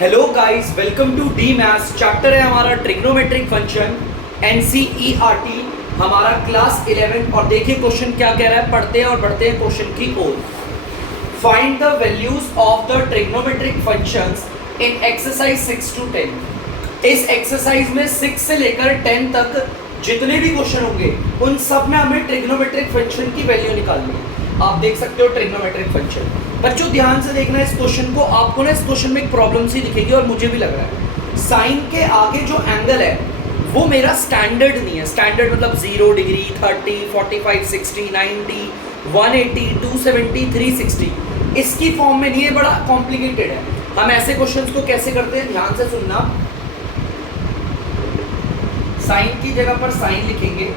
Hello guys, welcome to the maths. Chapter है हमारा trigonometric function NCERT, हमारा class 11। और देखिए क्वेश्चन क्या कह रहा है, पढ़ते हैं और बढ़ते हैं क्वेश्चन की ओर। Find the values of the trigonometric functions in exercise 6 to 10। इस एक्सरसाइज में 6 से लेकर 10 तक जितने भी क्वेश्चन होंगे उन सब में हमें ट्रिग्नोमेट्रिक फंक्शन की वैल्यू निकालनी है। आप देख सकते हो ट्रिग्नोमेट्रिक फंक्शन। बच्चों ध्यान से देखना इस क्वेश्चन को, आपको ना इस क्वेश्चन में एक प्रॉब्लम सी दिखेगी और मुझे भी लग रहा है। साइन के आगे जो एंगल है वो मेरा स्टैंडर्ड नहीं है। स्टैंडर्ड मतलब 0 डिग्री, 30, 45, 60, 90, 180, 270, 360 इसकी फॉर्म में नहीं है, बड़ा कॉम्प्लिकेटेड है। हम ऐसे क्वेश्चंस को कैसे करते हैं, ध्यान से सुनना। साइन की जगह पर साइन लिखेंगे,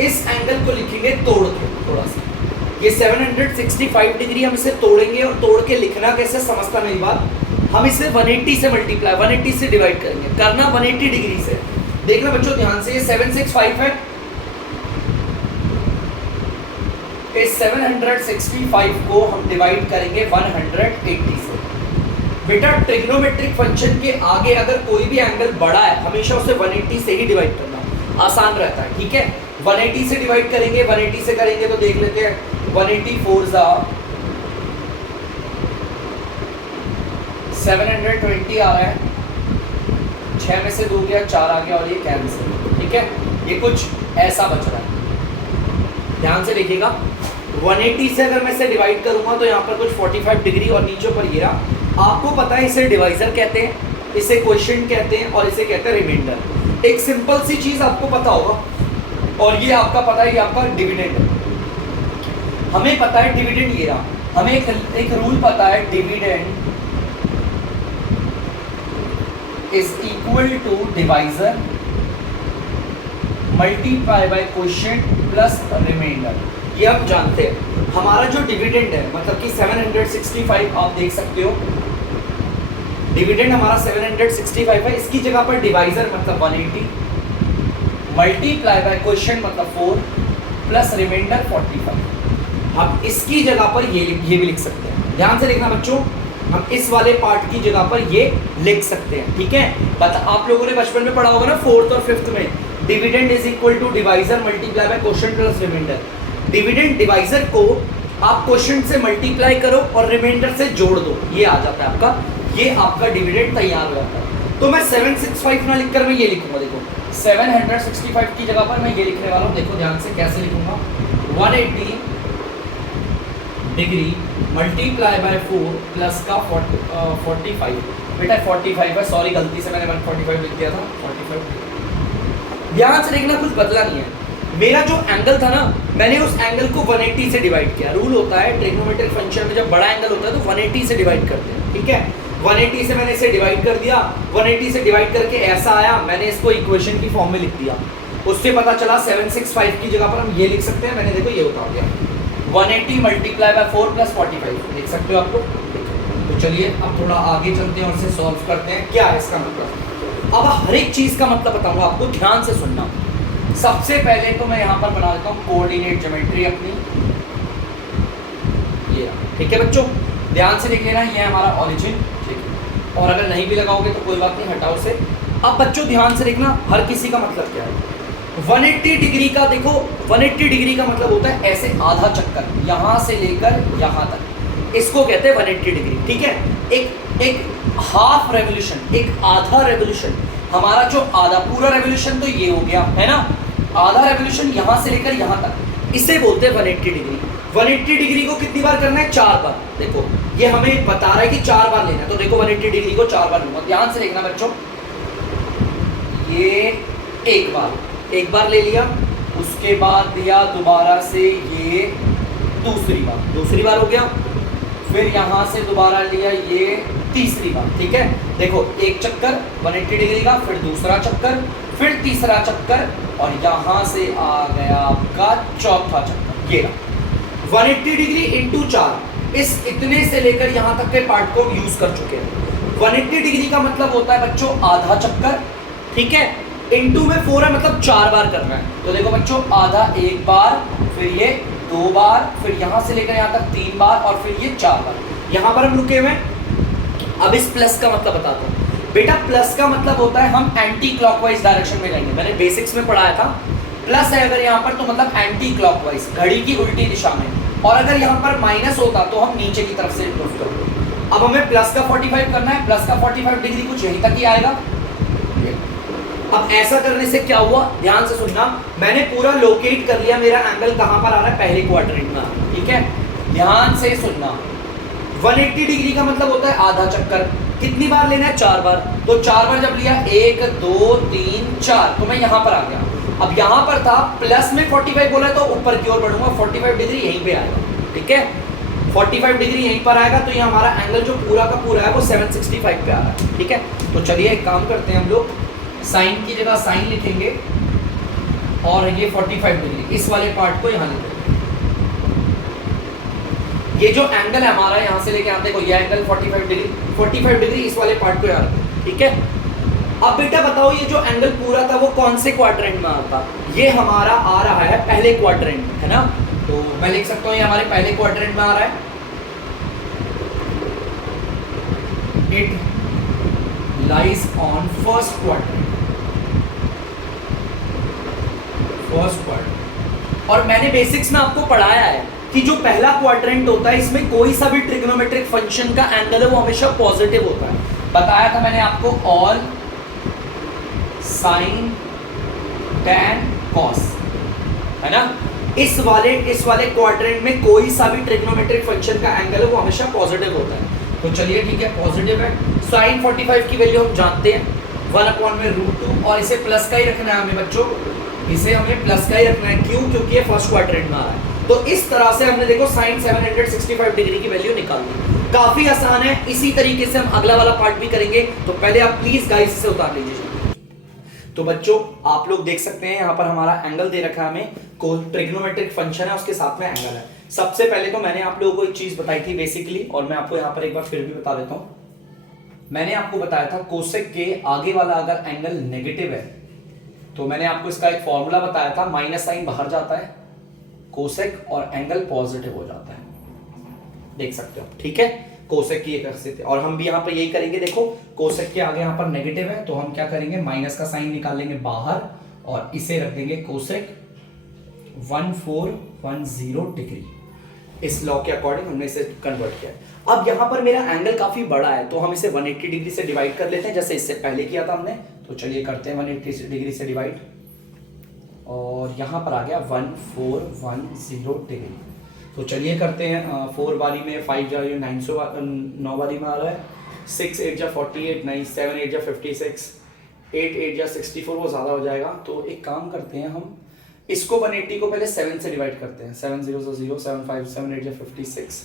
इस एंगल को लिखेंगे तोड़ के थोड़ा सा। ये 765 डिग्री हम इसे तोड़ेंगे और तोड़ के लिखना कैसे समझता नहीं बात। हम इसे 180 से मल्टीप्लाई 180 से डिवाइड करेंगे, करना 180 डिग्री से। देखना बच्चों ध्यान से, ये 765 है, इस 765 को हम डिवाइड करेंगे 180 से। बेटा ट्रिग्नोमेट्रिक फंक्शन के आगे अगर कोई भी एंगल बड़ा है हमेशा उसे 180 से ही डिवाइड करना आसान रहता है, ठीक है। 180 से डिवाइड करेंगे, 180 से करेंगे तो देख लेते हैं 184 720 आ रहा है, 6 में से 2 गया, 4 आ गया और ये कैंसिल, ठीक है। ये कुछ ऐसा बच रहा है, ध्यान से देखिएगा। 180 से अगर मैं इसे डिवाइड करूंगा तो यहाँ पर कुछ 45 डिग्री और नीचे पर ये रहा। आपको पता है इसे डिवाइजर कहते हैं, इसे क्वोशिएंट कहते हैं और इसे कहते हैं रिमाइंडर। एक सिंपल सी चीज आपको पता होगा और ये आपका पता है, ये आपका डिविडेंड है। हमें पता है डिविडेंड ये रहा, हमें एक रूल पता है, dividend is equal to divisor multiply by quotient plus remainder. ये हम जानते हैं। हमारा जो डिविडेंड है मतलब कि 765 आप देख सकते हो, डिविडेंड हमारा 765 है। इसकी जगह पर डिवाइजर मतलब 180 मल्टीप्लाई बाय क्वोशिएंट मतलब 4 प्लस रिमाइंडर 45। हम इसकी जगह पर ये भी लिख सकते हैं। ध्यान से देखना बच्चों, हम इस वाले पार्ट की जगह पर ये लिख सकते हैं, ठीक है। बता आप लोगों ने बचपन में पढ़ा होगा ना 4th और 5th में, dividend is equal to divisor multiply by quotient plus remainder. Dividend divisor को आप क्वोशिएंट से मल्टीप्लाई करो और रिमाइंडर से जोड़ दो, ये आ जाता है आपका, ये आपका डिविडेंड तैयार हो जाता है। तो मैं 765 ना लिखकर मैं ये लिखूंगा, देखो 765 की जगह पर मैं ये लिखने वाला हूँ। देखो ध्यान से कैसे लिखूंगा, 180 डिग्री मल्टीप्लाई बाय 4 प्लस का 45। बेटा 45 है, सॉरी गलती से मैंने 145 लिख दिया था, 45। ध्यान से देखना, कुछ बदला नहीं है। मेरा जो एंगल था ना, मैंने उस एंगल को 180 से डिवाइड किया। रूल होता है ट्रिग्नोमेट्रिक फंक्शन में, जब बड़ा एंगल होता है तो 180 से डिवाइड करते हैं, ठीक है। 180 से मैंने इसे डिवाइड कर दिया, 180 से डिवाइड करके ऐसा आया, मैंने इसको इक्वेशन की फॉर्म में लिख दिया। उससे पता चला 765 की जगह पर हम ये लिख सकते हैं, मैंने देखो ये उतार दिया 180 मल्टीप्लाई बाय 4 प्लस 45, देख सकते हो आपको। तो चलिए अब थोड़ा आगे चलते हैं और इसे सॉल्व करते हैं, क्या है इसका मतलब। अब हर एक चीज़ का मतलब बताऊंगा आपको, ध्यान से सुनना। सबसे पहले तो मैं यहाँ पर बना देता हूँ कोऑर्डिनेट ज्योमेट्री अपनी, ये ठीक है बच्चों, ध्यान से देख लेना। ये है हमारा ओरिजिन, ठीक है। और अगर नहीं भी लगाओगे तो कोई बात नहीं, हटाओ से। अब बच्चों ध्यान से देखना, हर किसी का मतलब क्या है। 180 डिग्री का देखो, 180 डिग्री का मतलब होता है ऐसे आधा चक्कर, यहाँ से लेकर यहाँ तक, इसको कहते हैं 180 डिग्री, ठीक है। एक हाफ रेवोल्यूशन, एक आधा रेवोल्यूशन, हमारा जो आधा, पूरा रेवोल्यूशन तो ये हो गया है ना, आधा रेवोल्यूशन यहाँ से लेकर यहाँ तक, इसे बोलते हैं 180 डिग्री। 180 डिग्री को कितनी बार करना है, 4 बार। देखो ये हमें बता रहा है कि 4 बार लेना है, तो देखो 180 डिग्री को 4 बार लूंगा। ध्यान से देखना बच्चों, ये एक बार ले लिया, उसके बाद लिया दोबारा से ये दूसरी बार हो गया, फिर यहाँ से दोबारा लिया ये तीसरी बार, ठीक है। देखो एक चक्कर 180 डिग्री का, फिर दूसरा चक्कर, फिर तीसरा चक्कर और यहाँ से आ गया आपका चौथा चक्कर। ये 180 डिग्री इंटू 4, इस इतने से लेकर यहाँ तक के पार्ट को यूज कर चुके हैं। 180 डिग्री का मतलब होता है बच्चों आधा चक्कर, ठीक है। इंटू में 4 है मतलब 4 बार करना है। तो देखो बच्चों आधा एक बार, फिर ये 2 बार, फिर यहाँ से लेकर यहाँ तक 3 बार और फिर ये 4 बार। यहाँ पर हम रुके हुए अब इस प्लस का मतलब बताता हूँ बेटा। प्लस का मतलब होता है हम एंटी क्लॉकवाइज डायरेक्शन में जाएंगे। मैंने बेसिक्स में पढ़ाया था प्लस है अगर यहाँ पर तो मतलब एंटी क्लॉकवाइज, घड़ी की उल्टी दिशा में। और अगर यहाँ पर माइनस होता तो हम नीचे की तरफ से मूव करोगे। अब हमें प्लस का 45 करना है, प्लस का 45 डिग्री कुछ यहीं तक ही आएगा। अब ऐसा करने से क्या हुआ, ध्यान से सुनना, मैंने पूरा लोकेट कर लिया मेरा एंगल कहां पर आ रहा है, पहले क्वाड्रेंट में आ रहा है। ठीक है, ध्यान से सुनना। 180 डिग्री का मतलब होता है आधा चक्कर। कितनी बार लेना है, 4 बार। तो 4 बार जब लिया 1 2 3 4 तो मैं यहां पर आ गया। अब यहां पर था प्लस में 45 बोला है तो ऊपर की ओर बढ़ूंगा, 45 डिग्री यहीं पे आएगा। ठीक है, 45 डिग्री यहीं पर आएगा तो ये हमारा एंगल जो पूरा का पूरा है वो 765 पे आ रहा है। ठीक है, तो चलिए एक काम करते हैं हम लोग, साइन की जगह साइन लिखेंगे और ये 45 डिग्री इस वाले पार्ट को यहाँ लिखेंगे। ये जो एंगल है हमारा यहाँ से लेके यहाँ देखो, ये एंगल 45 डिग्री इस वाले पार्ट को यहाँ रखो। ठीक है, अब बेटा बताओ ये जो एंगल पूरा था वो कौन से क्वाड्रेंट में आता, ये हमारा आ रहा है पहले क्वाड्रेंट में, है ना। तो मैं लिख सकता हूँ ये हमारे पहले क्वाड्रेंट में आ रहा है। It lies on first quadrant, और मैंने बेसिक्स में आपको पढ़ाया है कि जो पहला क्वाड्रेंट होता है इसमें कोई सा भी ट्रिग्नोमेट्रिक फंक्शन का एंगल है वो हमेशा पॉजिटिव होता है। बताया था मैंने आपको, ऑल साइन टैन कॉस, है ना। इस वाले क्वाड्रेंट में कोई सा भी ट्रिग्नोमेट्रिक फंक्शन का एंगल है वो हमेशा पॉजिटिव होता है। तो चलिए ठीक है, पॉजिटिव है। साइन 45 की वैल्यू हम जानते हैं 1/√2, और इसे प्लस का ही रखना है हमें बच्चों, इसे हमें प्लस का ही रखना है। क्यों, क्योंकि ये फर्स्ट क्वाड्रेंट में आ रहा है। तो इस तरह से हमने देखो साइन 765 डिग्री की वैल्यू निकाल दी। काफी आसान है, इसी तरीके से हम अगला वाला पार्ट भी करेंगे। तो पहले आप प्लीज गाइस इसे उतार लीजिए। तो बच्चों आप लोग देख सकते हैं यहाँ पर हमारा एंगल दे रखा है हमें, को ट्रिग्नोमेट्रिक फंक्शन है उसके साथ में एंगल है। सबसे पहले तो मैंने आप लोगों को एक चीज बताई थी बेसिकली, और मैं आपको यहाँ पर एक बार फिर भी बता देता हूँ। मैंने आपको बताया था कोसेक के आगे वाला अगर एंगल नेगेटिव है तो मैंने आपको इसका एक फॉर्मूला बताया था, माइनस साइन बाहर जाता है कोसेक और एंगल पॉजिटिव हो जाता है, देख सकते हो। ठीक है, कोसेक की एक खासियत है, और हम भी यहाँ पर यही करेंगे। देखो कोसेक के आगे यहाँ पर नेगेटिव है तो हम क्या करेंगे, माइनस का साइन निकाल लेंगे बाहर और इसे रख देंगे कोसेक 1410 डिग्री। इस लॉ के अकॉर्डिंग हमने इसे कन्वर्ट किया। अब यहाँ पर मेरा एंगल काफी बड़ा है तो हम इसे 180 डिग्री से डिवाइड कर लेते हैं, जैसे इससे पहले किया था हमने। तो चलिए करते हैं 180 डिग्री से डिवाइड, और यहाँ पर आ गया 1410 डिग्री। तो चलिए करते हैं 4 बारी में 5 जा 9 बारी में आ रहा है, 6 8 जा 48, 9 7 8 जा 56, 8 8 जा 64, वो ज़्यादा हो जाएगा। तो एक काम करते हैं, हम इसको 180 को पहले 7 से डिवाइड करते हैं। 7 0 0 7 5 7 8 जा 56,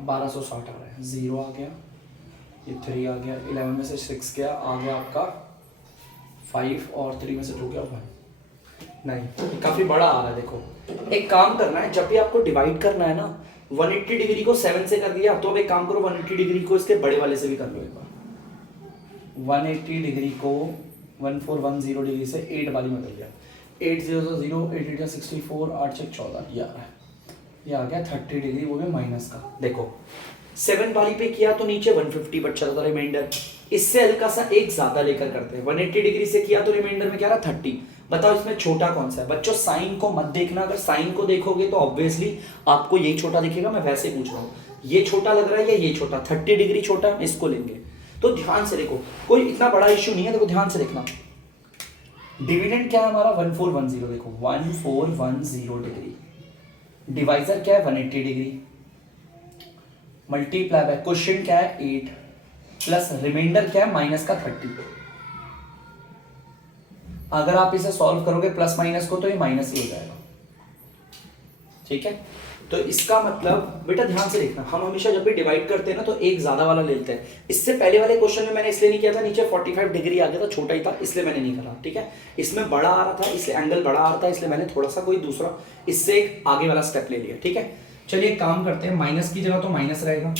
1260 आ रहा है, 0 आ गया, ये 3 आ गया, 11 में से 6 गया, आ गया आपका 5, और 3 में से 2 गया 1। नहीं, काफी बड़ा आ रहा है। देखो एक काम करना है, जब भी आपको डिवाइड करना है ना, 180 डिग्री को 7 से कर दिया तो अब एक काम करो 180 डिग्री को इसके बड़े वाले से भी कर लो एक बार। 180 डिग्री को 1410 डिग्री से 8 बारी में कर लिया, 8 0 0 8 8 64, 8 6 14, ये आ गया 30 डिग्री, वो भी माइनस का। देखो 7 बारी पे किया तो नीचे 150 बचा था रिमाइंडर, इससे हल्का सा एक ज्यादा लेकर करते हैं। 180 डिग्री से किया तो रिमाइंडर में क्या रहा 30। बताओ इसमें छोटा कौन सा है बच्चों, साइन को मत देखना, अगर साइन को देखोगे तो ऑब्वियसली आपको यही छोटा दिखेगा। मैं वैसे पूछ रहा हूँ, ये छोटा लग रहा है या ये छोटा, 30 डिग्री छोटा, इसको लेंगे। तो ध्यान से देखो, कोई इतना बड़ा इश्यू नहीं है। देखो ध्यान से देखना, डिविडेंड क्या है हमारा 1410, देखो 1410 डिग्री, डिवाइजर क्या है 180 डिग्री, मल्टीप्लाई बाय क्वेश्चन क्या है 8, प्लस रिमाइंडर क्या है माइनस का 30। अगर आप इसे सॉल्व करोगे प्लस माइनस को तो ये माइनस ही हो जाएगा। ठीक है, तो इसका मतलब बेटा ध्यान से देखना, हम हमेशा जब भी डिवाइड करते हैं ना तो एक ज्यादा वाला लेते हैं। इससे पहले वाले क्वेश्चन में मैंने इसलिए नहीं किया था, नीचे 45 डिग्री आ गया था, छोटा ही था इसलिए मैंने नहीं करा। ठीक है, इसमें बड़ा आ रहा था इसलिए एंगल बड़ा आ रहा था, इसलिए मैंने थोड़ा सा कोई दूसरा इससे एक आगे वाला स्टेप ले लिया। ठीक है, चलिए एक काम करते हैं, माइनस की जगह तो माइनस रहेगा,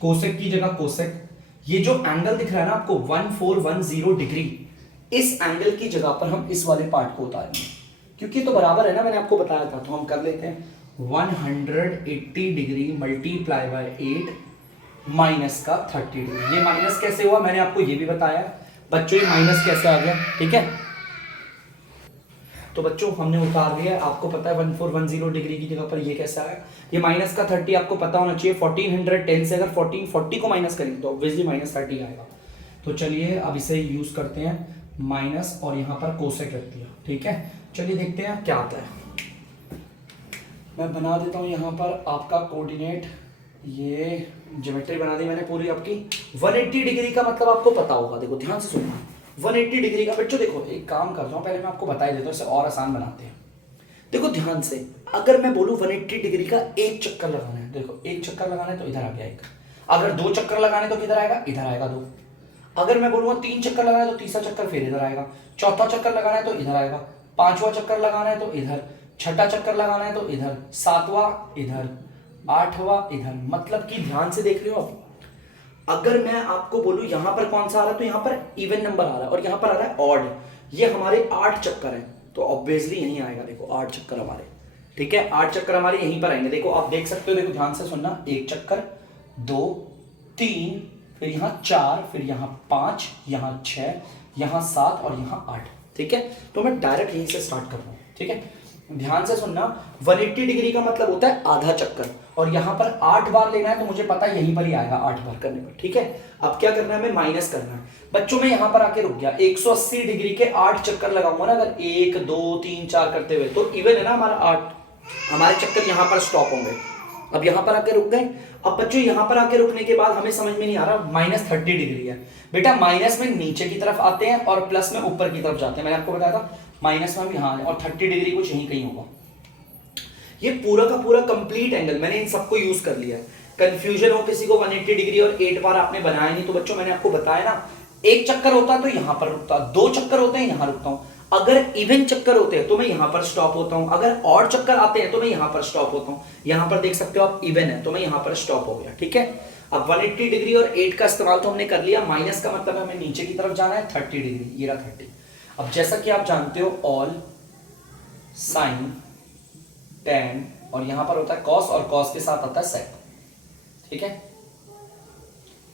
कोसेक की जगह कोसेक। ये जो एंगल दिख रहा है ना आपको 1410 डिग्री, इस एंगल की जगह पर हम इस वाले पार्ट को उतारेंगे, क्योंकि तो बराबर है ना, मैंने आपको बताया था। तो हम कर लेते हैं 180 डिग्री मल्टीप्लाई बाय 8 माइनस का 30 डिग्री। ये माइनस कैसे हुआ मैंने आपको ये भी बताया बच्चों, ये माइनस कैसे आ गया, ठीक है। तो बच्चों हमने उतार लिया, आपको पता है 1410 डिग्री की जगह पर ये कैसा आया, ये माइनस का 30 आपको पता होना चाहिए। 1410 से अगर 1440 को माइनस करेंगे तो ऑब्वियसली माइनस 30 आएगा। तो चलिए अब इसे यूज करते हैं, माइनस और यहाँ पर कोसेक रख दिया, ठीक है। चलिए देखते हैं क्या आता है। मैं बना देता हूँ यहाँ पर आपका कोऑर्डिनेट, ये ज्योमेट्री बना दी मैंने पूरी आपकी। 180 डिग्री का मतलब आपको पता होगा, देखो ध्यान से सुनना। 180 डिग्री का बच्चों देखो एक काम करता हूँ, पहले मैं आपको बता ही देता हूँ, इसे और आसान बनाते हैं। देखो ध्यान से, अगर मैं बोलूँ 180 डिग्री का एक चक्कर लगाना है, देखो एक चक्कर लगाना है तो इधर आ गया एक। अगर 2 चक्कर लगाने तो किधर आएगा, इधर आएगा 2। अगर मैं बोलूँगा 3 चक्कर लगाना है तो तीसरा चक्कर फिर इधर आएगा, चौथा चक्कर लगाना है तो इधर आएगा, 5वां चक्कर लगाना है तो इधर, छठा चक्कर लगाना है तो इधर, 7वां इधर, 8वां इधर। मतलब कि ध्यान से देख रहे हो आप, अगर मैं आपको बोलूं यहां पर कौन सा आ रहा है तो यहां पर इवन नंबर आ रहा है और यहां पर आ रहा है ऑड, ये हमारे 8 चक्कर हैं तो ऑब्वियसली यहीं आएगा। देखो 8 चक्कर हमारे, ठीक है, 8 चक्कर हमारे यहीं पर आएंगे। देखो आप देख सकते हो, देखो ध्यान से सुनना, 1 चक्कर, 2, 3, फिर यहाँ 4, फिर यहाँ 5, यहाँ 6, यहाँ 7 और यहाँ 8, ठीक है। तो मैं डायरेक्ट यहीं से स्टार्ट कर रहा हूँ, ठीक है। ध्यान से सुनना, 180 डिग्री का मतलब होता है आधा चक्कर, और यहां पर 8 बार लेना है तो मुझे पता है यहीं पर ही आएगा 8 बार करने पर, ठीक है। अब क्या करना है, हमें माइनस करना है। बच्चों में यहां पर आके रुक गया, 180 डिग्री के 8 चक्कर लगाऊंगा ना अगर 1 2 3 4 करते हुए, तो इवन है ना हमारा 8, हमारे चक्कर यहां पर स्टॉप होंगे। अब यहां पर आके रुक गए। अब बच्चों यहां पर आके रुकने के बाद हमें समझ में नहीं आ रहा, -30 डिग्री है बेटा, माइनस में नीचे की तरफ आते हैं और प्लस में ऊपर की तरफ जाते हैं। मैंने आपको बताया था माइनस में हम यहाँ और 30 डिग्री कुछ यहीं कहीं होगा। ये पूरा का पूरा कंप्लीट एंगल मैंने इन सबको यूज कर लिया। कंफ्यूजन हो किसी को 180 डिग्री और 8 बार आपने बनाया नहीं, तो बच्चों मैंने आपको बताया ना, एक चक्कर होता तो यहां पर रुकता, 2 चक्कर होते हैं यहां रुकता हूं, अगर इवन चक्कर होते हैं तो मैं यहां पर स्टॉप होता हूं, अगर ऑड चक्कर आते हैं तो मैं यहां पर स्टॉप होता हूं। यहां पर देख सकते हो आप इवन है तो मैं यहां पर स्टॉप हो गया, ठीक है। अब 180 डिग्री और 8 का इस्तेमाल तो हमने कर लिया, माइनस का मतलब हमें नीचे की तरफ जाना है 30 डिग्री, ये रहा 30। अब जैसा कि आप जानते हो ऑल, साइन, टेन और यहां पर होता है कॉस और कॉस के साथ आता है सेक, ठीक है,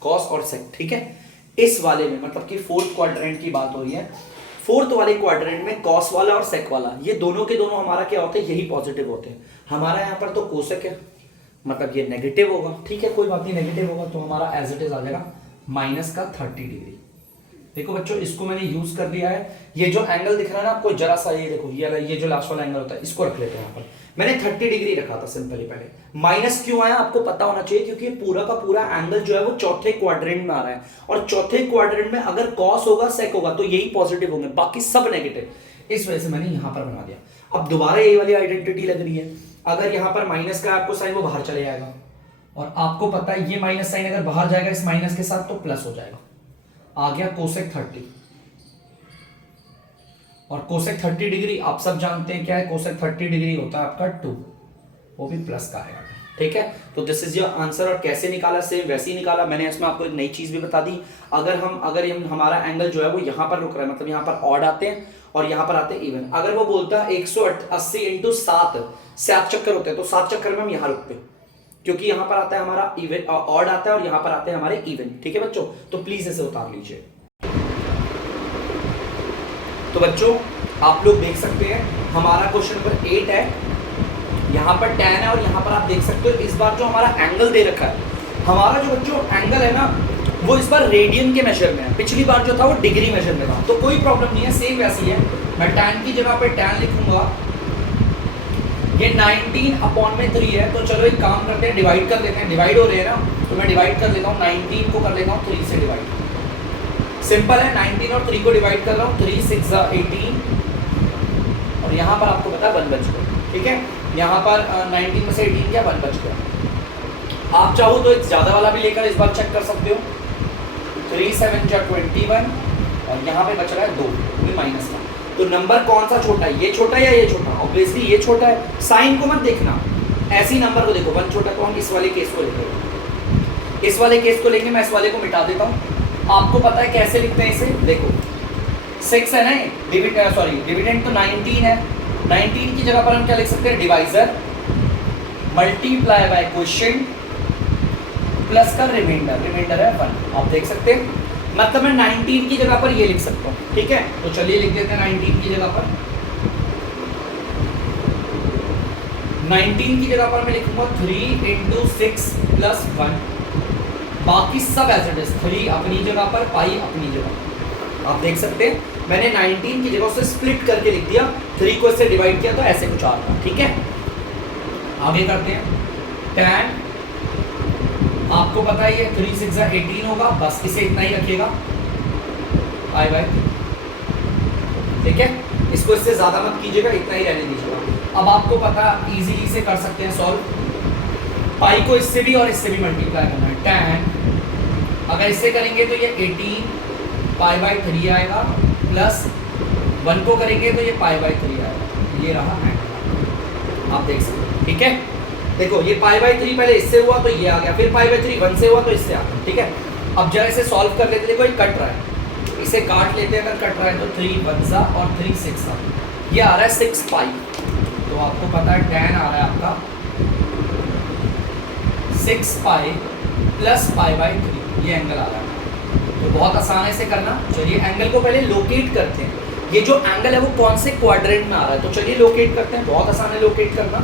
कॉस और सेक, ठीक है। इस वाले में मतलब कि फोर्थ क्वाड्रेंट की बात हो रही है, फोर्थ वाले क्वाड्रेंट में कॉस वाला और सेक वाला ये दोनों के दोनों हमारा क्या होते हैं, यही पॉजिटिव होते हैं। हमारा यहां पर तो कोसेक है मतलब ये नेगेटिव होगा, ठीक है, कोई बात नहीं, नेगेटिव होगा तो हमारा एज इट इज आ जाएगा माइनस का 30 डिग्री। देखो बच्चों इसको मैंने यूज कर लिया है। ये जो एंगल दिख रहा है ना आपको, जरा सा ये देखो, ये जो लास्ट वाला एंगल होता है इसको रख लेते हैं यहाँ पर। मैंने 30 डिग्री रखा था सिंपली पहले। माइनस क्यों आया आपको पता होना चाहिए, क्योंकि पूरा का पूरा एंगल जो है वो चौथे क्वाड्रेंट में आ रहा है, और चौथे क्वाड्रेंट में अगर कॉस होगा सेक होगा तो यही पॉजिटिव होंगे, बाकी सब नेगेटिव। इस वजह से मैंने यहां पर बना दिया। अब दोबारा यही वाली आइडेंटिटी लग रही है, अगर यहां पर माइनस का आपको साइन वो बाहर चले जाएगा, और आपको पता है ये माइनस साइन अगर बाहर जाएगा इस माइनस के साथ तो प्लस हो जाएगा। आ गया कोसेक 30, और कोसेक 30 डिग्री आप सब जानते हैं क्या है, कोसेक 30 डिग्री होता है आपका 2, वो भी प्लस का आएगा, ठीक है। तो दिस इज योर आंसर। और कैसे निकाला, सेम वैसे ही निकाला। मैंने इसमें आपको एक नई चीज भी बता दी, अगर हम हमारा एंगल जो है वो यहां पर रुक रहा है, मतलब यहां पर ऑड आते हैं और यहां पर आते हैं इवन। अगर वो बोलता है 180 इंटू 7 चक्कर होते हैं तो 7 चक्कर में हम यहां रुकते हैं, क्योंकि यहां पर आता है हमारा इवन, ऑड आता है और यहां पर आते हैं हमारे इवन, ठीक है बच्चों। तो प्लीज इसे उतार लीजिए। तो बच्चों आप लोग देख सकते हैं हमारा क्वेश्चन नंबर 8 है, यहाँ पर 10 है, और यहाँ पर आप देख सकते हो इस बार जो हमारा एंगल दे रखा है, हमारा जो बच्चों एंगल है ना वो इस बार रेडियन के मेजर में है, पिछली बार जो था वो डिग्री मेजर में था, तो कोई प्रॉब्लम नहीं है, सेम वैसी है। मैं tan की जगह पे tan लिखूंगा, ये 19/3 है, तो चलो एक काम करते हैं, डिवाइड कर देते हैं, डिवाइड हो रहे हैं ना, तो मैं डिवाइड कर लेता हूँ, 19 को कर लेता हूँ 3 से डिवाइड। सिंपल है, 19 और 3 को डिवाइड कर रहा हूँ, 3 6 18, और यहाँ पर आपको पता है 1 बच गया, ठीक है। यहाँ पर 19 में से 18 क्या 1 बच गया। आप चाहो तो एक ज्यादा वाला भी लेकर इस बार चेक कर सकते हो, 3 7 जा 21, और यहाँ पे बच रहा है 2, भी माइनस का। तो नंबर कौन सा छोटा है, ये छोटा है या ये छोटा, ऑब्वियसली ये छोटा है। साइन को मत देखना, ऐसी नंबर को देखो, 1 छोटा, तो हम इस वाले केस को लेंगे, इस वाले केस को लेंगे, मैं इस वाले को मिटा देता हूँ। आपको पता है कैसे लिखते हैं इसे, देखो 6 है ना, डिविडेंड तो 19 है, 19 की जगह पर हम क्या लिख सकते हैं, divisor multiply by quotient plus का रिमाइंडर, रिमाइंडर है 1। आप देख सकते हैं, मतलब मैं 19 की जगह पर ये लिख सकता हूँ। ठीक है, तो चलिए लिख देते हैं 19 की जगह पर। 19 की जगह पर मैं लिखूंगा 3 × 6 + 1। बाकी सब एज इट इज, 3 अपनी जगह पर, पाई अपनी जगह। आप देख सकते हैं मैंने 19 की जगह से स्प्लिट करके लिख दिया, 3 को इससे डिवाइड किया तो ऐसे कुछ आ रहा। ठीक है, आगे करते हैं। tan, आपको पता है ये 3 × 6 = 18 होगा, बस इसे इतना ही रखिएगा पाई/। ठीक है, इसको इससे ज्यादा मत कीजिएगा, इतना ही रहने दीजिएगा। अब आपको पता इजीली से कर सकते हैं सॉल्व। पाई को इससे भी और इससे भी मल्टीप्लाई करना है। tan, अगर इससे करेंगे तो ये 18 पाई/3 आएगा, प्लस 1 को करेंगे तो ये पाई/3 आएगा। ये रहा एंगल, आप देख सकते हैं। ठीक है, देखो ये पाई/3 पहले इससे हुआ तो ये आ गया, फिर पाई/3 1 से हुआ तो इससे आ गया। ठीक है, अब जरा इसे सॉल्व कर लेते। देखो ये कट रहा है, इसे काट लेते हैं। अगर कट रहा है तो 3 1 और 3 6, ये आ रहा है 6 पाई। तो आपको पता है tan आ रहा है आपका 6 पाई प्लस पाई/3, ये एंगल आ रहा है। तो बहुत आसान है इसे करना। चलिए एंगल को पहले लोकेट करते हैं। ये जो एंगल है वो कौन से क्वाड्रेंट में आ रहा है, तो चलिए लोकेट करते हैं। बहुत आसान है लोकेट करना।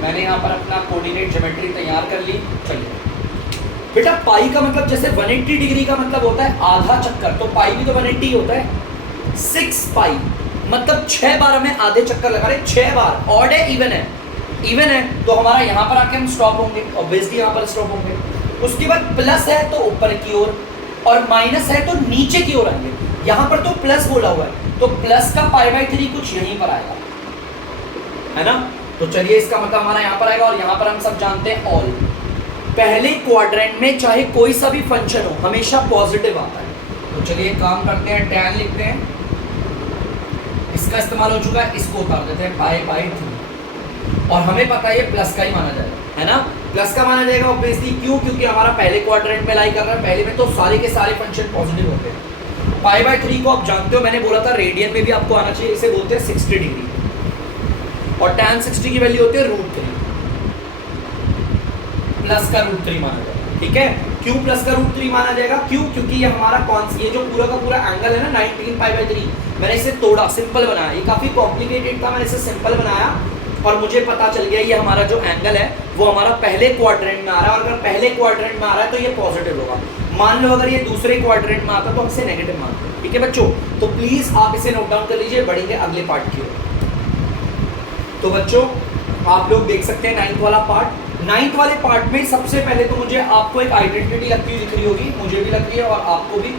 मैंने यहाँ पर अपना कोऑर्डिनेट ज्योमेट्री तैयार कर ली। चलिए बेटा, पाई का मतलब जैसे 180 डिग्री का मतलब होता है आधा चक्कर, तो पाई भी तो 180 होता है। 6 पाई मतलब 6 बार हमें आधे चक्कर लगा रहे, 6 बार। ऑड है इवन है? इवन है, तो हमारा यहाँ पर आके हम स्टॉप होंगे, ऑब्वियसली यहाँ पर स्टॉप होंगे। उसके बाद प्लस है तो ऊपर की ओर, और माइनस है तो नीचे की ओर आएंगे। यहाँ पर तो प्लस बोला हुआ है, तो प्लस का पाई/3 कुछ यहीं पर आएगा, है ना। तो चलिए इसका मतलब हमारा यहाँ पर आएगा, और यहाँ पर हम सब जानते हैं ऑल। पहले क्वाड्रेंट में चाहे कोई सा भी फंक्शन हो हमेशा पॉजिटिव आता है। तो चलिए काम करते हैं, tan लिखते हैं, इसका इस्तेमाल हो चुका है, इसको उतार देते हैं पाई/3। और हमें पता है ये प्लस का ही माना जाएगा, है ना। प्लस का माना जाएगा ऑब्वियसली, क्यों? क्योंकि हमारा पहले क्वाड्रेंट में लाई कर रहा है। पहले में तो सारे के सारे फंक्शन पॉजिटिव होते हैं। पाई/3 को आप जानते हो, मैंने बोला था रेडियन में भी आपको आना चाहिए। इसे बोलते हैं 60 डिग्री, और tan 60 की वैल्यू होती है √3, प्लस का √3 माना जाएगा। ठीक है, क्यों प्लस का √3 माना जाएगा? क्यों? क्योंकि ये हमारा ये जो पूरा का पूरा एंगल है ना 19 पाई/3, मैंने इसे तोड़ा, सिंपल बनाया। ये काफी कॉम्प्लिकेटेड था, मैंने इसे सिंपल बनाया और मुझे पता चल गया ये हमारा जो एंगल है वो हमारा पहले क्वाड्रेंट में आ रहा है। और अगर पहले क्वाड्रेंट में आ रहा है तो ये पॉजिटिव होगा। मान लो अगर ये दूसरे क्वाड्रेंट में आता तो हम इसे नेगेटिव मानते हैं। ठीक है बच्चों, तो प्लीज आप इसे नोट डाउन कर लीजिए, बढ़ेंगे अगले पार्ट की ओर। तो बच्चों आप लोग देख सकते हैं 9th वाला पार्ट। 9th वाले पार्ट में सबसे पहले तो मुझे आपको एक आइडेंटिटी लगती हुई दिख रही होगी, मुझे भी लग रही है और आपको भी।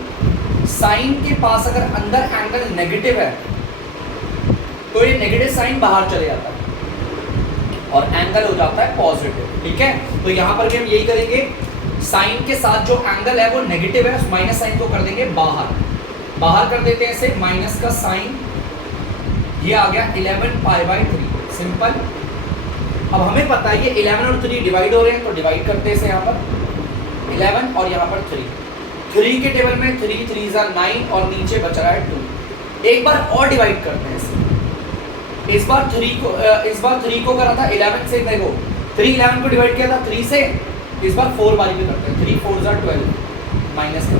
साइन के पास अगर अंदर एंगल नेगेटिव है तो ये नेगेटिव साइन बाहर चले जाता है और एंगल हो जाता है पॉजिटिव। ठीक है, तो यहाँ पर भी हम यही करेंगे। साइन के साथ जो एंगल है वो नेगेटिव है, उस माइनस साइन को कर देंगे बाहर, बाहर कर देते हैं इसे। माइनस का साइन ये आ गया 11 पाई/3, सिंपल। अब हमें पता है ये 11 और 3 डिवाइड हो रहे हैं, तो डिवाइड करते हैं इसे। यहाँ पर 11 और यहाँ पर 3 के टेबल में 3 3 = 9 और नीचे बच रहा है 2। एक बार और डिवाइड करते हैं इसे। इस बार 3 को करा था 11 से, देखो 3 11 को डिवाइड किया था 3 से। इस बार 4 वाली पे करते हैं, 3 4 = 12 माइनस कर।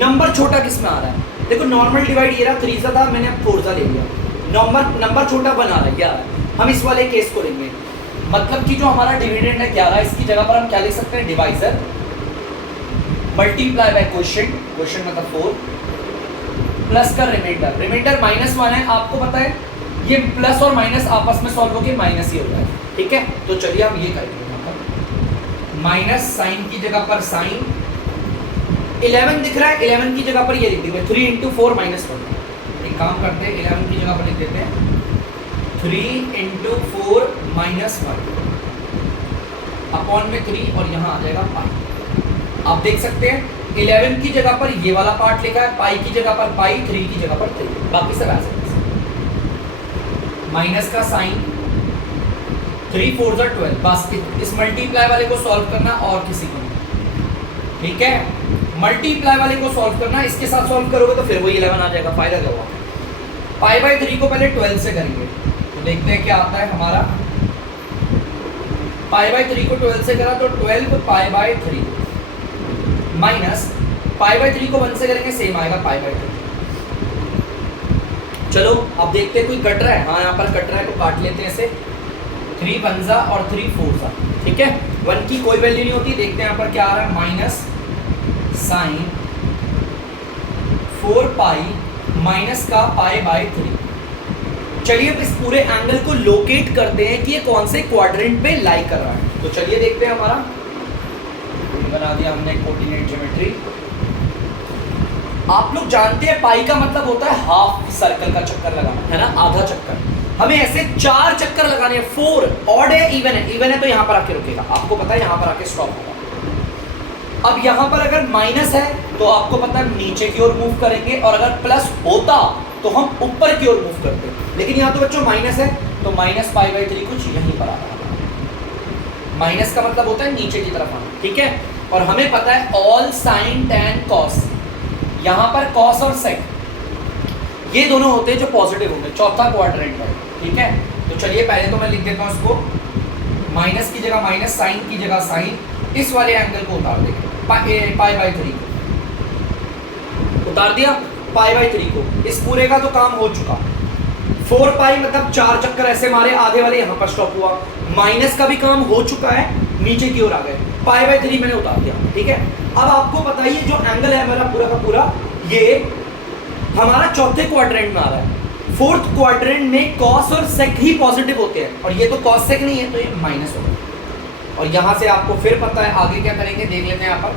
नंबर छोटा किस में आ रहा है? देखो नॉर्मल डिवाइड ये रहा, 3 था, मैंने अब 4 ले लिया। नंबर छोटा बना रहा है 11। हम इस वाले केस को लेंगे, मतलब कि जो हमारा डिविडेंड है 11, इसकी जगह पर हम क्या लिख सकते हैं? Divisor multiply by quotient, quotient मतलब 4, प्लस का रिमाइंडर, रिमाइंडर -1 है। आपको पता है ये प्लस और माइनस आपस में सॉल्व होकर माइनस ही हो जाए। ठीक है, तो चलिए हम ये करेंगे। माइनस साइन की जगह पर साइन, 11 दिख रहा है, 11 की जगह पर ये लिख देंगे 3 × 4 - 1। एक काम करते हैं, 11 की जगह पर लिख देते हैं 3 × 4 - 1 अपॉन में 3, और यहाँ आ जाएगा पाई। आप देख सकते हैं 11 की जगह पर ये वाला पार्ट लिखा है, पाई की जगह पर पाई, 3 की जगह पर 3, बाकी सब ऐसे। माइनस का साइन 3 4 = 12, बस इस मल्टीप्लाई वाले को सॉल्व करना और किसी को नहीं। ठीक है, मल्टीप्लाई वाले को सॉल्व करना, इसके साथ सॉल्व करोगे तो फिर वही 11 आ जाएगा, फायदा क्या हुआ। पाई/3 को पहले 12 से करेंगे, तो देखते हैं क्या आता है हमारा। पाई बाय 3 को 12 से करा तो 12 pi by 3 minus pi by 3 को 1 से करेंगे सेम आएगा पाई बाय 3। चलो अब देखते हैं कोई कट रहा है, हाँ यहाँ पर कट रहा है तो काट लेते हैं इसे। 3 1 और 3 4, ठीक है। 1 की कोई वैल्यू नहीं होती। देखते हैं यहाँ पर क्या आ रहा है, माइनस साइन 4 पाई माइनस का पाई बाय 3। चलिए अब इस पूरे एंगल को लोकेट करते हैं कि ये कौन से क्वाड्रेंट पे लाई कर रहा है। तो चलिए देखते हैं, हमारा बना दिया हमने कोऑर्डिनेट ज्योमेट्री। आप लोग जानते हैं पाई का मतलब होता है हाफ सर्कल का चक्कर लगाना, है ना, आधा चक्कर। हमें ऐसे 4 चक्कर लगाने हैं। 4 ऑड है, इवन है, इवन है तो यहां पर आके रुकेगा, आपको पता है यहां पर आके स्टॉप होगा। अब यहां पर अगर माइनस है तो आपको पता है नीचे की ओर मूव करेंगे, और अगर प्लस होता तो हम ऊपर की ओर मूव करते। लेकिन यहां तो बच्चों माइनस है तो माइनस पाई बाय 3 कुछ यहीं पर आ रहा है। माइनस का मतलब होता है नीचे की तरफ आना, ठीक है। और हमें पता है ऑल साइन टैन कॉस, यहां पर कॉस और सेक ये दोनों होते हैं जो पॉजिटिव होंगे, चौथा क्वाड्रेंट है, ठीक है। तो चलिए पहले तो मैं लिख देता हूं इसको, माइनस की जगह माइनस, साइन की जगह साइन। इस वाले एंगल को उतार देंगे, पाई बाय 3 को उतार दिया, पाई बाय 3 को। इस पूरे का तो काम हो चुका। 4 पाई मतलब 4 चक्कर ऐसे मारे, आधे वाले यहाँ पर स्टॉप हुआ। माइनस का भी काम हो चुका है, नीचे की ओर आ गए। पाई बाय 3 मैंने उतार दिया, ठीक है। अब आपको बताइए जो एंगल है हमारा पूरा का पूरा, ये हमारा चौथे क्वाड्रेंट में आ रहा है। फोर्थ क्वाड्रेंट में कॉस और सेक ही पॉजिटिव होते हैं, और ये तो कॉस सेक नहीं है तो ये माइनस होगा। और यहां से आपको फिर पता है आगे क्या करेंगे, देख लेते हैं। यहाँ पर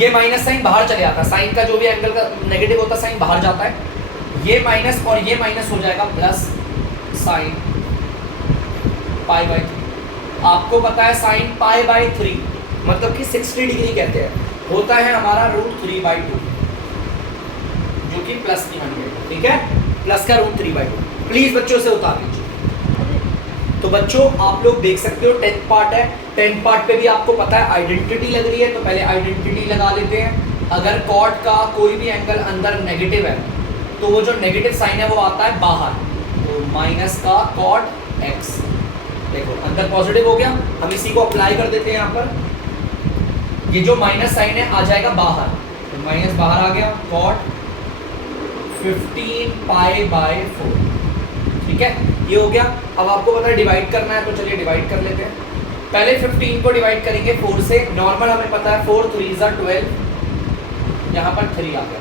ये माइनस साइन बाहर चले जाता है, साइन का जो भी एंगल का नेगेटिव होता है साइन बाहर जाता है। ये माइनस और ये माइनस हो जाएगा प्लस साइन पाई बाय 3। आपको पता है साइन पाई बाय 3 मतलब कि 60 डिग्री कहते हैं, होता है हमारा √3/2, जो कि प्लस की मान गई, ठीक है। प्लस का √3/2। प्लीज बच्चों से उतार लीजिए। तो बच्चों आप लोग देख सकते हो 10th पार्ट है, 10th पार्ट पे भी आपको पता है आइडेंटिटी लग रही है, तो पहले आइडेंटिटी लगा लेते हैं। अगर कॉट का कोई भी एंगल अंदर नेगेटिव है तो वो जो नेगेटिव साइन है वो आता है बाहर, तो माइनस का कॉट x। देखो अंदर पॉजिटिव हो गया, हम इसी को अप्लाई कर देते हैं यहाँ पर। ये जो माइनस साइन है आ जाएगा बाहर, तो माइनस बाहर आ गया, कॉट 15 पाई बाय 4, ठीक है। ये हो गया। अब आपको पता है डिवाइड करना है, तो चलिए डिवाइड कर लेते हैं। पहले 15 को डिवाइड करेंगे 4 से, नॉर्मल हमें पता है 4 3 12, यहाँ पर 3 आ गया,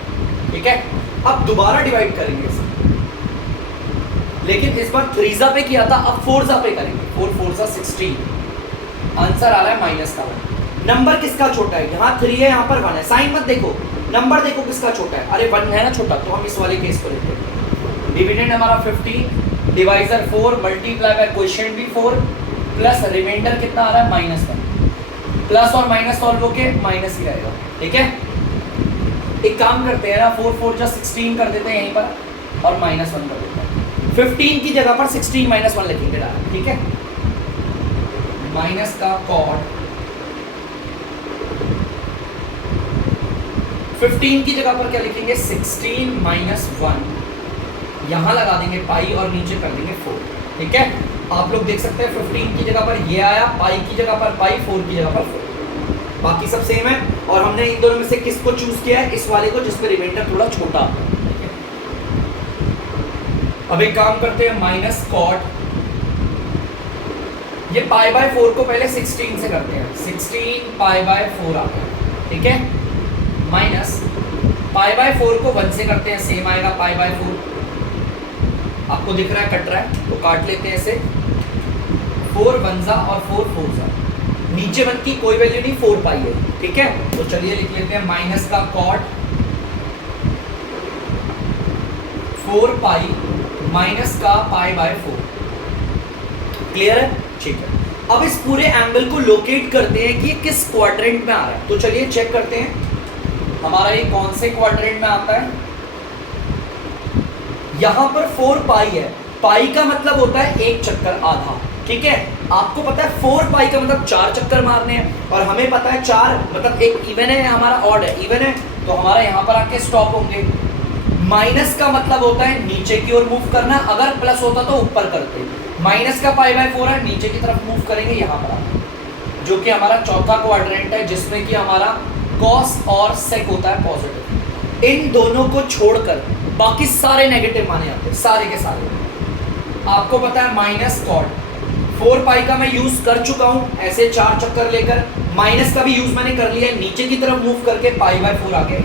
ठीक है। अब दोबारा डिवाइड करेंगे इसे, लेकिन इस बार 3 पे किया था, अब 4 पे करेंगे। 4 4 16, आंसर आ रहा है माइनस का 1। नंबर किसका छोटा है, यहाँ 3 है, यहाँ पर 1 है। साइन मत देखो, नंबर देखो किसका छोटा है। अरे 1 है ना छोटा, तो हम इस वाले केस को लेते हैं। डिविडेंड हमारा 15, डिवाइजर 4, मल्टीप्लाई बाय क्वोशिएंट भी 4, प्लस रिमाइंडर कितना आ रहा है -1। प्लस और माइनस सॉल्व होके माइनस ही रहेगा, ठीक है। एक काम करते हैं ना, 4 4 16 कर देते हैं यहीं पर, और -1 कर देते हैं। 15 की जगह पर 16 -1 लिखेंगे डायरेक्ट, ठीक है। माइनस का कॉट 15 की जगह पर क्या लिखेंगे, 16 -1, यहाँ लगा देंगे पाई और नीचे कर देंगे 4, ठीक है। आप लोग देख सकते हैं 15 की जगह पर ये आया, पाई की जगह पर पाई, 4 की जगह पर 4, बाकी सब सेम है। और हमने इन दोनों में से किसको चूज किया है, इस वाले को जिसमें रिमाइंडर थोड़ा छोटा आता है, ठीक है। अब एक काम करते हैं, माइनस कॉट, ये पाई बाय 4 को पहले 16 से करते हैं, 16 पाई बाय 4 आ गया, ठीक है। माइनस पाई बाय 4 को 1 से करते हैं, सेम आएगा पाई बाय 4। आपको दिख रहा है कट रहा है, तो काट लेते हैं इसे। 4 1 और 4 4, नीचे 1 की कोई वैल्यू नहीं, 4 पाई है, ठीक है। तो चलिए लिख लेते हैं माइनस का कॉट 4 पाई माइनस का पाई बाय 4। क्लियर है, ठीक है। अब इस पूरे एंगल को लोकेट करते हैं कि ये किस क्वाड्रेंट में आ रहा है। तो चलिए चेक करते हैं हमारा ये कौन से क्वाड्रेंट में आता है। यहां पर 4 पाई है, पाई का मतलब होता है एक चक्कर आधा, ठीक है। आपको पता है 4 पाई का मतलब 4 चक्कर मारने हैं, और हमें पता है 4 मतलब एक इवन है, हमारा ऑड है, इवन है, तो हमारा यहाँ पर आके स्टॉप होंगे। माइनस का मतलब होता है नीचे की ओर मूव करना, अगर प्लस होता तो ऊपर करते। माइनस का पाई बाय 4 है, नीचे की तरफ मूव करेंगे यहाँ पर आकर, जो कि हमारा चौथा क्वाड्रेंट है जिसमें कि हमारा कॉस और सेक होता है पॉजिटिव। इन दोनों को छोड़कर बाकी सारे नेगेटिव माने जाते हैं, सारे के सारे। आपको पता है माइनस कॉट 4 पाई का मैं यूज कर चुका हूं, ऐसे 4 चक्कर लेकर। माइनस का भी यूज मैंने कर लिया है, नीचे की तरफ मूव करके पाई बाय 4 आ गया।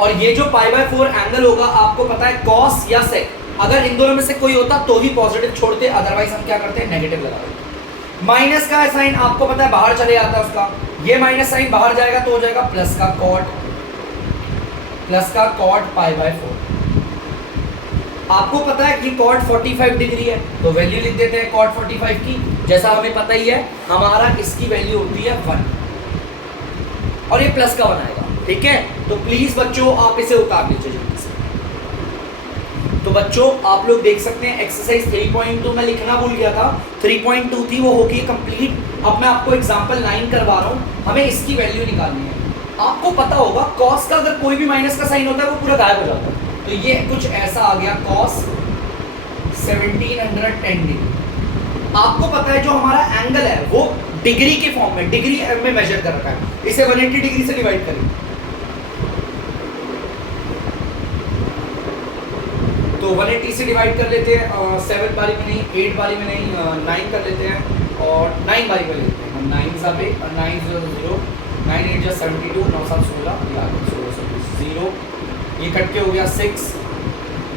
और ये जो पाई बाय 4 एंगल होगा, आपको पता है कॉस या सेक, अगर इन दोनों में से कोई होता तो ही पॉजिटिव छोड़ते, अदरवाइज हम क्या करते हैं, नेगेटिव लगा देते। माइनस का साइन आपको पता है बाहर चले जाता है उसका, ये माइनस साइन बाहर जाएगा तो हो जाएगा प्लस का कॉट पाई बाय 4। आपको पता है कि कॉट 45 डिग्री है, तो वैल्यू लिख देते हैं कॉट 45 की, जैसा हमें पता ही है हमारा इसकी वैल्यू होती है 1, और ये प्लस का बनाएगा, ठीक है। तो प्लीज बच्चों आप इसे उतार लीजिए जल्दी से। तो बच्चों आप लोग देख सकते हैं एक्सरसाइज 3.2 मैं लिखना भूल गया था, 3.2 थी वो होगी कंप्लीट। अब मैं आपको एग्जांपल 9 करवा रहा हूं, हमें इसकी वैल्यू निकालनी है। आपको पता होगा कॉस का अगर कोई भी माइनस का साइन होता है वो पूरा गायब हो जाता है, तो ये कुछ ऐसा आ गया कॉस 1710 डिग्री। आपको पता है जो हमारा एंगल है वो डिग्री के फॉर्म में, डिग्री में मेजर कर रखा है, इसे 180 डिग्री से डिवाइड करें तो 180 से डिवाइड कर लेते हैं, 7 बारी में नहीं, 8 बारी में नहीं, 9 कर लेते हैं, और 9 बारी में लेते हैं हम। 9 सा पे 9 0 0 9 8 जा 72 9 7 16 0, ये कट के हो गया 6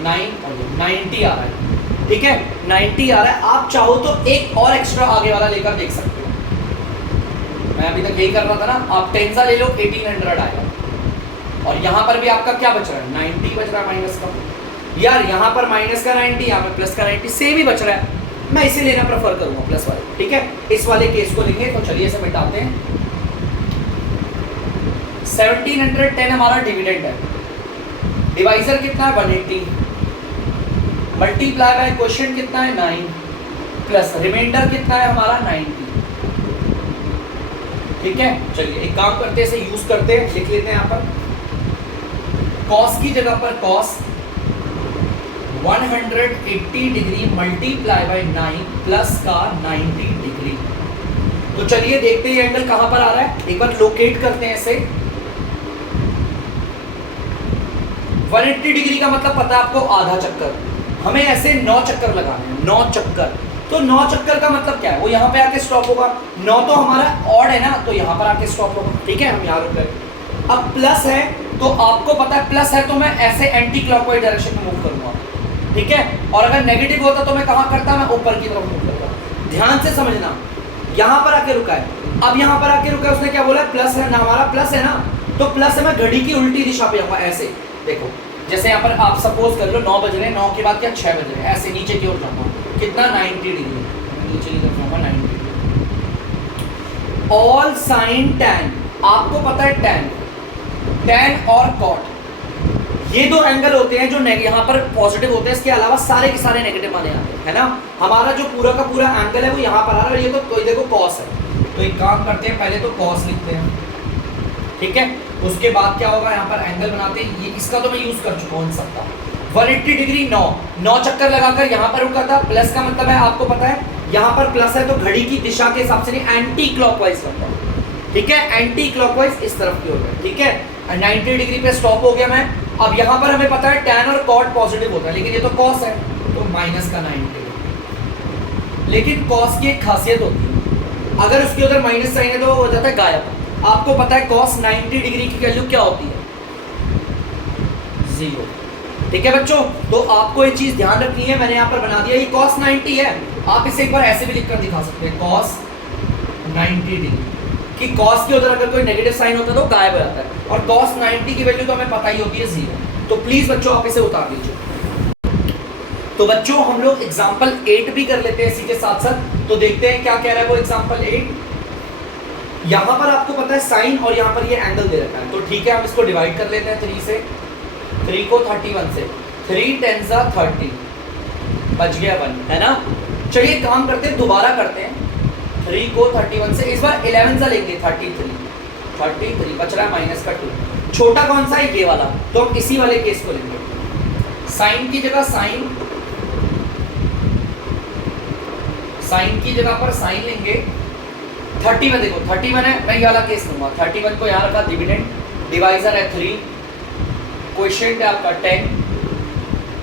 9 और 90 आ रहा है, ठीक है 90 आ रहा है। आप चाहो तो एक और एक्स्ट्रा आगे वाला लेकर देख सकते हो, मैं अभी तक यही कर रहा था ना। आप 10 सा ले लो 1800 आएगा, और यहाँ पर भी आपका क्या बच रहा है, 90 बच रहा है माइनस का। यार यहाँ पर माइनस का 90, यहाँ पर प्लस का 90, सेम ही बच रहा है, मैं इसे लेना प्रेफर करूंगा प्लस वाले, ठीक है। इस वाले केस को लेंगे, तो चलिए इसे मिटाते हैं। 1710 हमारा डिविडेंड है, डिवाइजर कितना है 180, मल्टीप्लाई बाय क्वोशिएंट कितना है 9, प्लस रिमाइंडर कितना है हमारा 90, ठीक है। चलिए एक काम करते हैं, इसे यूज करते हैं, लिख लेते हैं यहाँ पर कॉस की जगह पर cos 180 degree multiply by 9 plus का 90 डिग्री। तो चलिए देखते हैं ये एंगल कहां पर आ रहा है, एक बार लोकेट करते हैं इसे। 180 डिग्री का मतलब पता है आपको आधा चक्कर, हमें ऐसे 9 चक्कर लगाने हैं, 9 चक्कर। तो 9 चक्कर का मतलब क्या है, वो यहाँ पे आके स्टॉप होगा। 9 तो हमारा ऑड है ना, तो यहाँ पर आके स्टॉप होगा, ठीक है, हम यहाँ रुक गए। अब प्लस है, तो आपको पता है प्लस है तो मैं ऐसे एंटी क्लॉकवाइज डायरेक्शन में मूव करूंगा, ठीक है। और अगर नेगेटिव होता तो मैं कहां करता, मैं ऊपर की तरफ मूव करता। ध्यान से समझना, यहां पर आके रुका है, अब यहां पर आके रुका है, उसने क्या बोला, प्लस है ना, हमारा प्लस है ना, तो प्लस है, मैं घड़ी की उल्टी दिशा पे जाऊंगा ऐसे। देखो जैसे यहाँ पर आप सपोज कर लो 9 बज रहे हैं, 9 के बाद क्या 6 बज रहे हैं, ऐसे नीचे की ओर जाऊंगा, कितना 90 डिग्री, नीचे की तरफ जाऊंगा 90 डिग्री। ऑल साइन टैन, आपको पता है टैन और कॉट, ये दो एंगल होते हैं जो यहाँ पर पॉजिटिव होते हैं, इसके अलावा सारे के सारे नेगेटिव माने जाते हैं, है ना। हमारा जो पूरा का पूरा एंगल है वो यहाँ पर आ रहा है, और ये तो कोई देखो कॉस है, तो एक काम करते हैं, पहले तो कॉस लिखते हैं, ठीक है। उसके बाद क्या होगा, यहाँ पर एंगल बनाते हैं, ये इसका तो मैं यूज कर चुका हूँ सबका। 180 डिग्री 9 चक्कर लगाकर यहाँ पर रुका था, प्लस का मतलब है आपको पता है यहाँ पर प्लस है, तो घड़ी की दिशा के हिसाब से नहीं, एंटी क्लॉकवाइज लगता है, ठीक है, एंटी क्लॉकवाइज इस तरफ की ओर, ठीक है। 90 डिग्री पे स्टॉप हो गया मैं। अब यहाँ पर हमें पता है टैन और कॉट पॉजिटिव होता है, लेकिन ये तो कॉस है, तो माइनस का 90। लेकिन कॉस की एक खासियत होती है, अगर उसके उधर माइनस साइन है तो हो जाता है गायब। आपको पता है कॉस 90 डिग्री की वैल्यू क्या होती है, 0, ठीक है बच्चों। तो आपको ये चीज ध्यान रखनी है, मैंने यहाँ पर बना दिया, ये कॉस 90 है, आप इसे एक बार ऐसे भी लिखकर दिखा सकते हैं, कॉस 90 डिग्री, कि कॉस के उधर अगर कोई नेगेटिव साइन होता है तो गायब हो जाता है, और कॉस 90 की वैल्यू तो हमें पता ही होती है 0। तो प्लीज बच्चों आप इसे उतार दीजिए। तो बच्चों हम लोग एग्जाम्पल 8 भी कर लेते हैं इसी के साथ साथ, तो देखते हैं क्या कह रहा है वो एग्जाम्पल 8। यहाँ पर आपको पता है साइन और यहाँ पर ये एंगल दे रखा है, तो ठीक है हम इसको डिवाइड कर लेते हैं 3 से, 3 को 31 से, 3 10 सा 30, बच गया 1, है ना। चलिए काम करते हैं, दोबारा करते हैं, 3 को 31 से, इस बार 11 सा लेंगे, 33 बच रहा है माइनस का 2, छोटा कौन सा है ये वाला, तो हम इसी वाले केस को लेंगे। साइन की जगह साइन की जगह पर साइन लेंगे। 31 देखो 31 है, मैं ये वाला केस लूंगा। 31 को यहाँ रखा, डिविडेंड डिवाइजर है 3, क्वोशिएंट है आपका 10,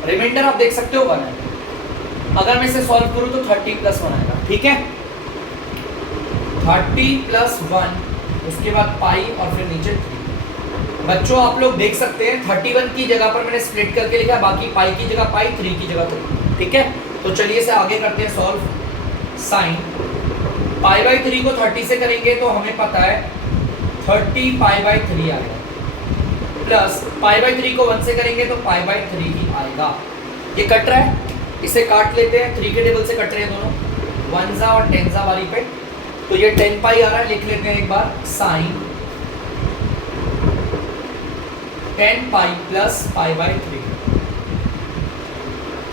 रिमाइंडर आप देख सकते हो 1 है। अगर मैं इसे सॉल्व करूं तो 30 + 1 आएगा, ठीक है। 30 + 1, उसके बाद पाई और फिर नीचे 3। बच्चों आप लोग देख सकते हैं 31 की जगह पर मैंने स्प्लिट करके लिखा, बाकी पाई की जगह पाई, 3 की जगह 3, ठीक है। तो चलिए इसे आगे करते हैं सॉल्व। साइन π/3 को 30 से करेंगे तो हमें पता है 30 π/3 आएगा, प्लस π/3 को 1 से करेंगे तो π/3 ही आएगा। ये कट रहा है, इसे काट लेते हैं, 3 के टेबल से कट रहे हैं दोनों, 1 और 10 वाली पे। तो ये 10 पाई आ रहा है, लिख लेते हैं एक बार। Sign 10 pi plus π/3।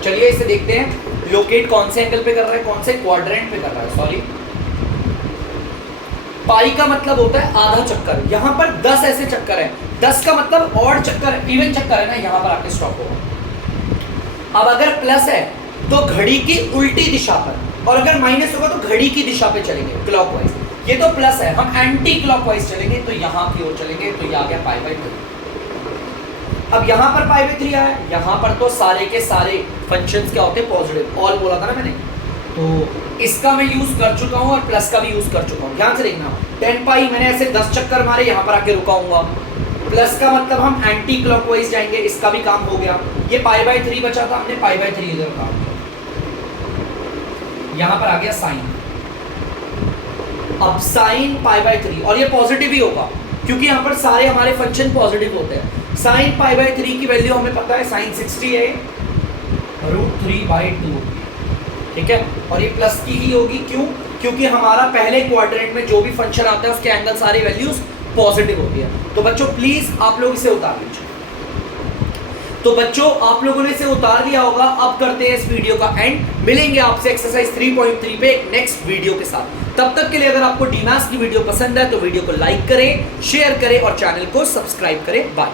चलिए इसे देखते हैं, लोकेट कौन से एंगल पे कर रहा है, कौन से क्वाड्रेंट पे कर रहा है, सॉरी। पाई का मतलब होता है आधा चक्कर, यहां पर 10 ऐसे चक्कर है, 10 का मतलब ऑड चक्कर, इवन चक्कर है ना, यहां पर आके स्टॉप होगा। अब अगर प्लस है तो घड़ी की उल्टी दिशा पर, और अगर माइनस होगा तो घड़ी की दिशा पे चलेंगे क्लॉकवाइज। ये तो प्लस है, हम एंटी क्लॉकवाइज चलेंगे तो यहां की ओर चलेंगे, तो ये आ गया π/3। अब यहां पर π/3 आया, यहां पर तो सारे के सारे फंक्शंस क्या होते हैं, पॉजिटिव, ऑल बोला था ना मैंने। तो इसका मैं यूज कर चुका हूं और प्लस का भी यूज कर चुका हूं, ध्यान से देखना। 10 पाई मैंने ऐसे 10 चक्कर मारे, यहां पर आके रुकाऊंगा। प्लस का मतलब हम एंटी क्लॉकवाइज जाएंगे, इसका भी काम हो गया। ये π/3 बचा था, हमने π/3 इधर रखा, यहां पर आ गया साइन। अब साइन π/3, और ये पॉजिटिव ही होगा क्योंकि यहां पर सारे हमारे फंक्शन पॉजिटिव होते हैं। साइन π/3 की वैल्यू हमें पता है, साइन 60 है, √3/2, ठीक है। और ये प्लस की ही होगी, क्यों? क्योंकि हमारा पहले क्वाड्रेंट में जो भी फंक्शन आता है उसके एंगल सारी वैल्यूज पॉजिटिव होती है। तो बच्चों प्लीज आप लोग इसे उतार लीजिए। तो बच्चों आप लोगों ने इसे उतार लिया होगा। अब करते हैं इस वीडियो का एंड, मिलेंगे आपसे एक्सरसाइज 3.3 पे नेक्स्ट वीडियो के साथ। तब तक के लिए अगर आपको डीमैथ्स की वीडियो पसंद है तो वीडियो को लाइक करें, शेयर करें और चैनल को सब्सक्राइब करें। बाय।